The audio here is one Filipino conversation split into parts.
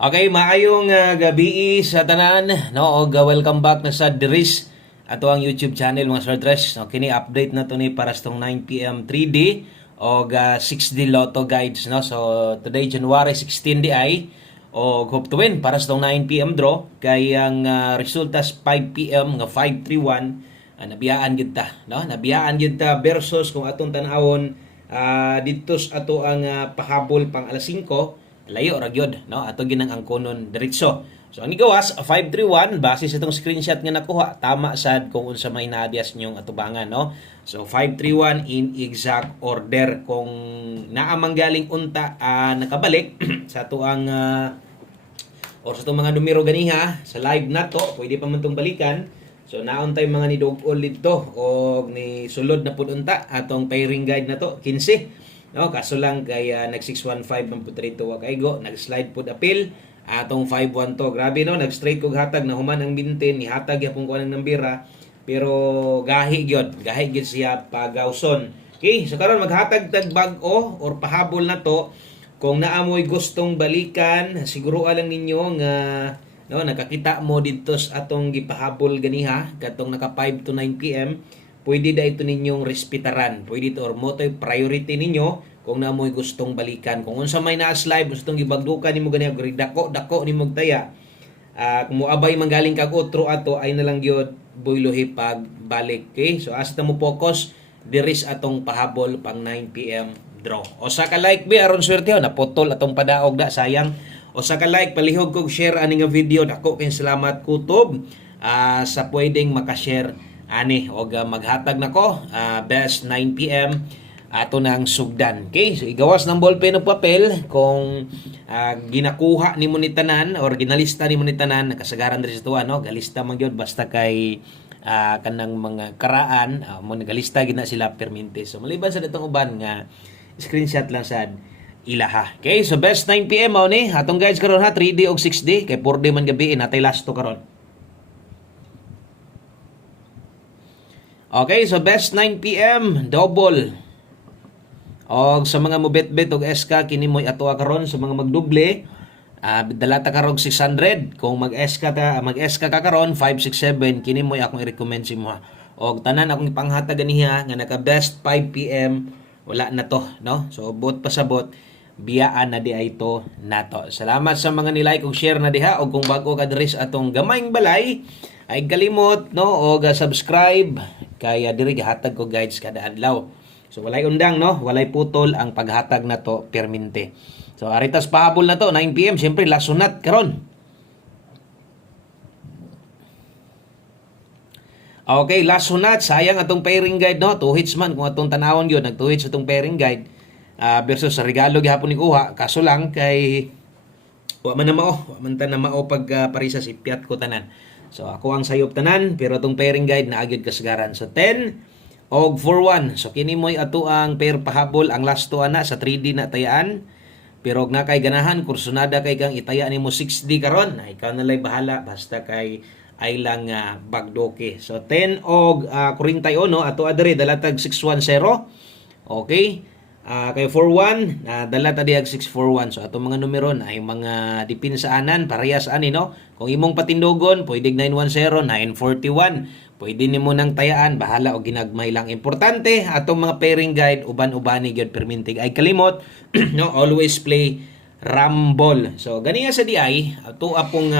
Okay, maayong gabi sa tanan, no? Og welcome back na sa Diris ato ang YouTube channel mga Sir Tres. No, kini update na to ni para sa 9 PM 3D og 6D Lotto guides, no. So today January 16 di ay og hope to win para sa 9 PM draw kay ang resulta sa 5 PM nga 531 nabiyaan gyud ta, no? Nabiyaan gyud ta versus kung atong tan-awon dito sa ato ang pahabol pang alas 5 layo ra gyud, no, ato ginang angkonon diretso. So ang gawas 531 base sa itong screenshot nga nakuha tama sad kung unsa may naadias nyong atubangan, no. So 531 in exact order kung naa manggaling unta nakabalik sa ato ang or sa itong mga numero ganiha sa live na to pwede pa man tong balikan. So naon tay mga nidugol dito og ni sulod na pud unta atong pairing guide na to 15. No, kaso lang kay nag 615 man pud rito wa kaygo, nag-slide pud appeal atong 51 to. Grabe no, nag-straight kog hatag na human ang 20 ni hatag yapon ko ang nambira pero gahi gyud siya pagawson. Okay, so karon maghatag tag bag-o or pahabol na to. Kung naamoy gustong balikan, siguro lang ninyo nga no, nakakita mo dito sa atong gipahabol ganiha katong naka 5 to 9 PM. Pwede da ito ninyong respetaran. Pwede ito or motoy priority ninyo kung na mo'y gustong balikan. Kung unsa may naas live, gustong gibagdukan nimo ganiya, dako nimo taya. Kung moabay manggaling kag otro ato ay nalang gyud buylohi pag balik. Okay? So asa ta mo focus diris atong pahabol pang 9 PM draw. O sa ka like be aron swerte naputol atong padaog da sayang. O sa ka like palihog kog share ani nga video. Dako kay salamat kutob sa pwedeng makashare ani og maghatag nako best 9 PM ato nang sugdan. Okay, so igawas ng ballpen o papel kung ginakuha nimo ni tanan or ginalista nimo ni tanan nakasagaran diri sa tuwa, no, galista man gyud basta kay kanang mga karaan mo nagalista gid na sila permente. So maliban sa ditong uban nga screenshot lang sad ilaha. Okay, so best 9 PM mao ni atong guides karon ha, 3D og 6D kay 4D man gabi natay last to karon. Okay, so best 9 PM, double. Og sa mga mobet-bet og SK, kini mo'y atoa karon sa mga magduble, dalata karog 600. Kung mag-SK ka karon 567, kini mo'y akong i-recommend si mo. Og tanan akong ipanghatag ganiha nga naka best 5 PM, wala na to, no? So bot pasabot, biyaan na di ay to nato. Salamat sa mga nilike ug share na diha og kung bago ka diri sa atong gamayng balay, ay kalimot no og subscribe kaya diri gihatag ko guides kada adlaw. So walay undang no, walay putol ang paghatag na to permente. So aritas pahabol na to 9 PM, syempre last sunat karon. Okay, last sunat, sayang atong pairing guide no, 2 hits man kung atong tanawon gyud nag 2 hits atong pairing guide versus sa regalo gihapon ni kuha. Kaso lang kay wa man na mao pag parisa si piat ko tanan. So ako ang sayop tanan pero atong pairing guide na agyud kasagaran. So 10 og 41. So kini mo'y ato ang pair pahabol ang last to ana sa 3D na tayaan. Pero og na kay ganahan kursunada kay kang itaya nimo 6D karon. Ikaw na lay bahala basta kay ay lang bagdoke. So 10 og 41 ato adre dalatag 610. Okay? Kay 41 dala ta diag 641. So atong mga numero na ay mga dipinsaanan parehas ani no. Kung imong patindogon pwede 910, 941. Pwede nimo nang tayaan bahala og ginagmay lang. Importante atong mga pairing guide uban-ubani gyud permintig ay kalimot no, always play rumble. So ganiya sa DI ato apong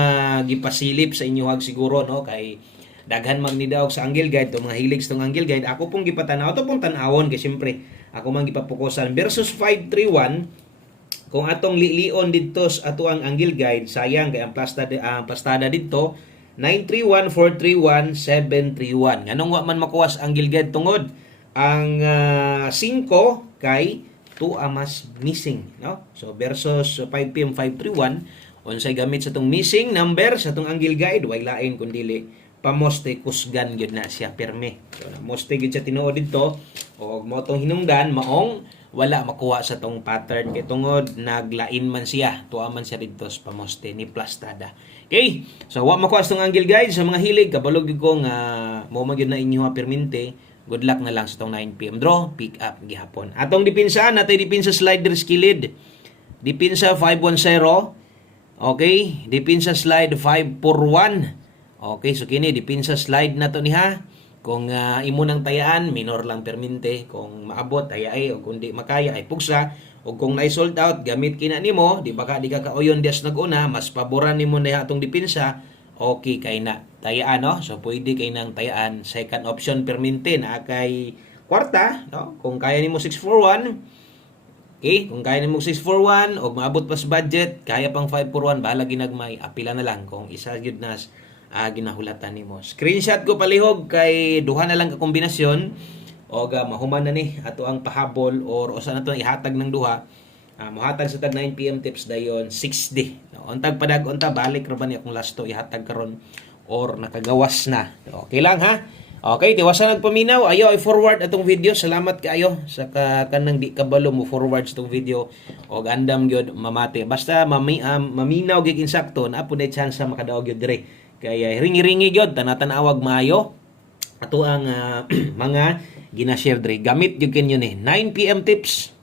gipasilip sa inyo siguro no kay daghan magnidaog sa angle guide to mga hilig sa angle guide. Ako pong gipatanaw to pong tan-awon kay syempre ako man gipapokusan versus 531 kung atong lilion dito sa ato ang angle guide sayang kay ang pastada dito 931 431 731 nganong wa man makuwas angle guide tungod ang 5 kay 2 amas missing no. So versus 5 PM 531 unsay gamit sa tong missing number sa tong angle guide way lain kun dili pamoste kusgan gyud na siya perme. So moste gyud siya tinuod dito og mo tong hinungdan maong wala makuha sa tong pattern kay tungod naglain man siya, tuwa man siya dito sa pamoste ni plastada. Okay? So wa makuha sa tong angle guide sa mga hilig kabalog gyud ko nga mo man gyud na inyo permente. Good luck na lang sa tong 9 PM draw, pick up gihapon. Atong dipinsa natay dipinsa slider skilled. Dipinsa 510 Okay, depensa slide 541. Okay, so kini depensa slide na to niha. Kung imo nang tayaan, minor lang permente. Kung maabot, tayay. O kung di makaya, ay pugsa. O kung na-sold out, gamit kina nimo, di baka di ka kauyon des nag-una, mas paboran nimo na atong depensa, okay kay na tayaan, no? So pwede kay nang tayaan. Second option permente na kay kwarta, no? Kung kaya nimo 641, okay, kung kaya nimo 641 o maabot pa sa budget, kaya pang 541, bahala ginagmay, apila na lang kung isa gyud nas ginahulatan nimo. Screenshot ko palihog kay duha na lang ka kombinasyon o mahuman na ni ato ang pahabol or usa na to ihatag ng duha. Mohatag sa tag 9 PM tips dayon 6D. No, untag padag unta balik ra ba ni akong last to ihatag karon or nakagawas na. Okay lang ha. Okay, tiwasan nagpaminaw. Ayo i-forward atong video. Salamat kaayo sa kanang di kabalo mo forward sa itong video og andam gyud mamati. Basta maminaw gyud insakto na po na chance makadaog gyud dire. Kaya ringi-ringi gyud tanatanawag maayo ato ang mga gina-share dire. Gamit gyud kinyo ni 9 PM tips.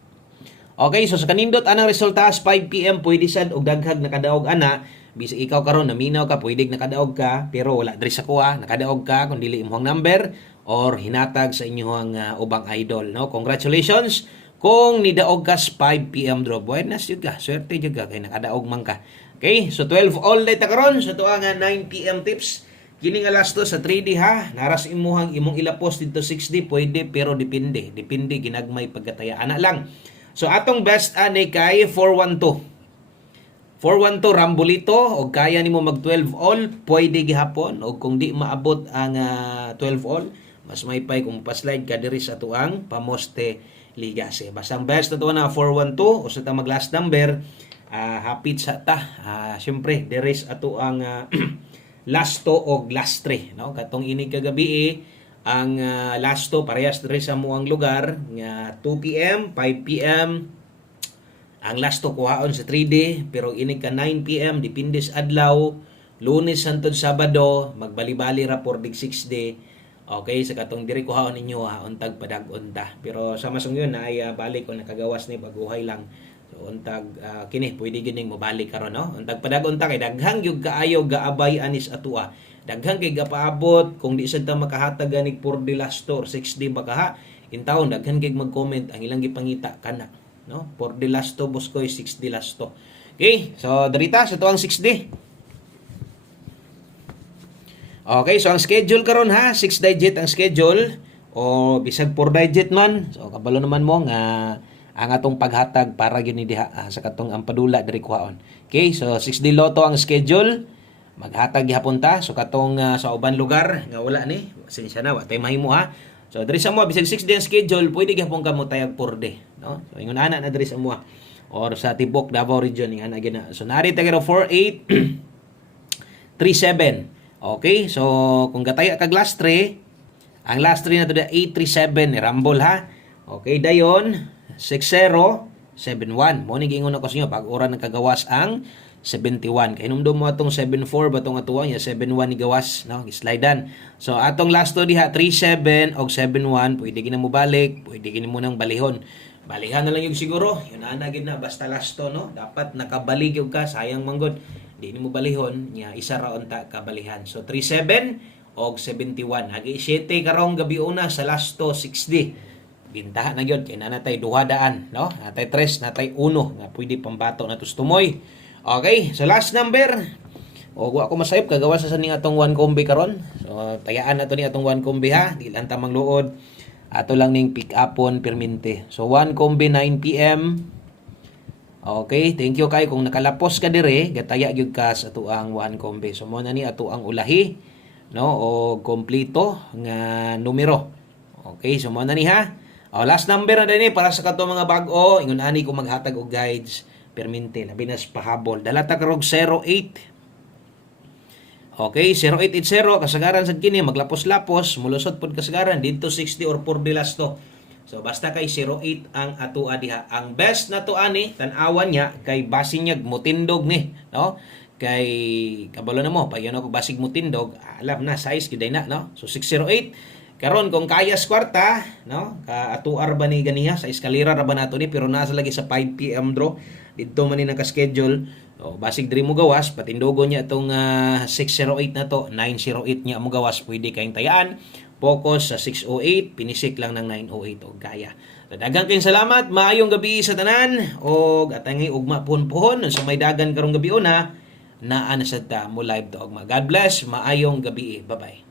Okay, so sa kanindot anang resulta 5 PM pwede sad og daghag nakadaog ana. Bisag ikaw karon naminaw ka, pwede nakadaog ka, pero wala diri sa kuha, nakadaog ka kung dili imong number or hinatag sa inyong ubang idol, no? Congratulations kung nidaog ka sa 5 PM draw. Buenas jud ka, swerte jud ka kay nakadaog man ka. Okay, so 12 all day ta karon sa tuwa nga 9 PM tips. Kini nga last to sa 3D ha. Naras imong ilapos dito 6D pwede pero depende ginagmay pagkataya ana lang. So atong best ani kay 412. 412 Rambolito o kaya nimo mag 12 all pwede gihapon o kung di maabot ang 12 all mas may pay kung pa-slide ka diri sa tuang pamoste ligase. Basta ang best na to na 412 o sa ta mag last number hapit sa ta. Syempre there is ato ang last to og last 3, no? Katong ini kagabi ang last to parehas diri sa muang lugar nga 2 PM, 5 PM. Ang last to kuhaon sa 3D pero ini ka 9 PM depende sa adlaw. Lunes hangtod Sabado magbali-bali ra for dig 6D. Okay, sa katong diri kuhaon ninyo untag padag-on ta. Pero sa masong yun na ay balik ko nakagawas ni baguhay lang. So untag kini pwede gyud ning mobalik karon, no? Untag padag-on ta kay daghang gyud kaayo gaabay anis atua. Daghang kay gapaabot kung di sad ta makahatag ganig for the last to or 6D baka ha. In taon daghan kay mag-comment ang ilang gipangita kana, no? For the last to boskoy 6D last to. Okay, so darita sa tuang 6D. Okay, so ang schedule karon ha, 6 digit ang schedule o bisag 4 digit man. So kabalo naman mo nga ang atong paghatag para gyud ni diha sa katong ampadula diri kuhaon. Okay, so 6D Lotto ang schedule. Maghatag gihapon ta so katong sa uban lugar nga wala ni, pasensya na wa tay mahimo ha. So diri sa mo bisag 6D ang schedule, pwede gihapon ka mo tayag 4D, no? So ingon ana na diri sa mo or sa tibok Davao region nga ana gina. So nari ta gero 4837. Okay, so kung gataya kag last 3, ang last 3 na to da 837 ni Rumble ha. Okay, dayon 6071. Mo ni gingon ako sa inyo pag ora nagkagawas ang 71. Kay numdum mo atong 74 batong atuwa nya 71 ni gawas, no? Slidean. So atong last to diha 37 og 71, pwede gina mo balik, pwede gina mo nang balihon. Balihan na lang yung siguro. Yun ana gid na basta last to, no? Dapat nakabalig yung ka, sayang manggod. Di mo balihon nya isa ra unta kabalihan. So 37 og 71. Agi 7 karong gabi una sa last to 6D. Bintaha na gyud kay natay duha daan, no? Natay 3, natay 1 nga pwede pambato na tustumoy. Okay, so last number. O wa ko masayop kagawas sa ning atong 1 kombi karon. So tayaan na to ni atong 1 kombi ha, di lang ta mangluod. Ato lang ning pick upon permente. So 1 kombi 9 PM. Okay, thank you kay kung nakalapos ka dire, gataya gyud ka sa ato ang 1 kombi. So mo na ni ato ang ulahi, no? O kompleto nga numero. Okay, so mo na ni ha. Last number na din para sa kato mga bag-o, ingon ani ko maghatag og guides permente labi na sa pahabol. Dala ta karog 08. Okay, 0880 kasagaran sad kini maglapos-lapos, mulusot pod kasagaran dito 60 or 4 dilas to. So basta kay 08 ang ato diha. Ang best na to ani tan-awan niya kay basinyag motindog ni, no? Kay kabalo na mo payon ako basig motindog, alam na size gyud na, no? So 608 karon kung kaya sa kwarta, no? Ka atuar ba ni ganiha sa eskalera ra ba nato ni pero nasa lagi sa 5 PM draw. Dito man ni naka-schedule. O, basig diri mo gawas, patindogo niya itong 608 na to, 908 niya mo gawas, pwede kayong tayaan. Focus sa 608, pinisik lang ng 908 o gaya. So, daghang kayong salamat, maayong gabi sa tanan, o atangay ugma puhon-puhon, sa may dagan karong gabi na, naa na sa ta mo live to ugma. God bless, maayong gabi. Bye-bye.